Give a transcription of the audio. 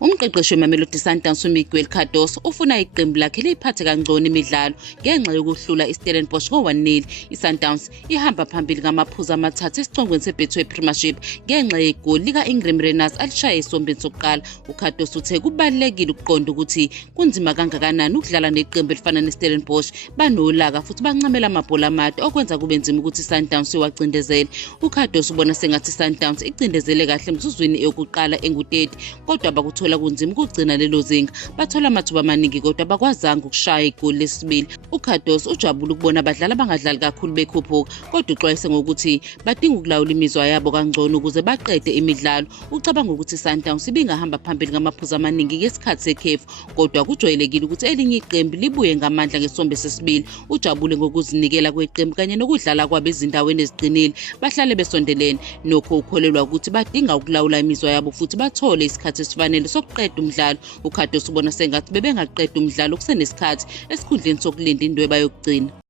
Umqeqeshi weMamelodi Sundowns uMiguel Cardoso ufuna iqembu lakhe liphathe kangcono imidlalo ngenxa yokuhlula iStellenbosch ngo-1-0. iSundowns ihamba phambili ngamaphuzu amathathu esicongweni seBetway Premiership ngenxa yegoli lika-Ingram Reyners alishaye esombeni sokuqala. uCardoso uthe kubalulekile ukuqonda ukuthi kunzima kangakanani ukudlala neqembu elifana neStellenbosch, banolaka futhi bancamela amabhola amade okwenza kube nzima ukuthi iSundowns iwacindezele. uCardoso ubona sengathi iSundowns icindezele kahle emzuzwini yokuqala engu-30 kodwa bakuthola kunzima ukugcina lelo zinga. Bathola amathuba amaningi kodwa bakwazanga ukushaya igoli lesibili. uCardoso ujabula ukubona abadlali abangadlali kakhulu bekhuphuka kodwa uxwayise ngokuthi badinga ukulawula imizwa yabo kangcono ukuze baqede imidlalo. Ucabanga ukuthi iSundowns ibingahamba phambili ngamaphuzu amaningi ngesikhathi sekhefu kodwa kujwayelekile ukuthi elinye iqembu libuye ngamandla ngesombe sesibili. Ujabule ngokuzinikela kweqembu kanye nokudlala kwabo ezindaweni eziqinile, bahlale besondelene. Nokho ukholelwa ukuthi badinga ukulawula imizwa yabo futhi bathole isikhathi esifanele sokuqeda umdlalo. uCardoso ubona sengathi bebengaqeda umdlalo kusenesikhathi esikhundleni sokulinda indweba yokugcina.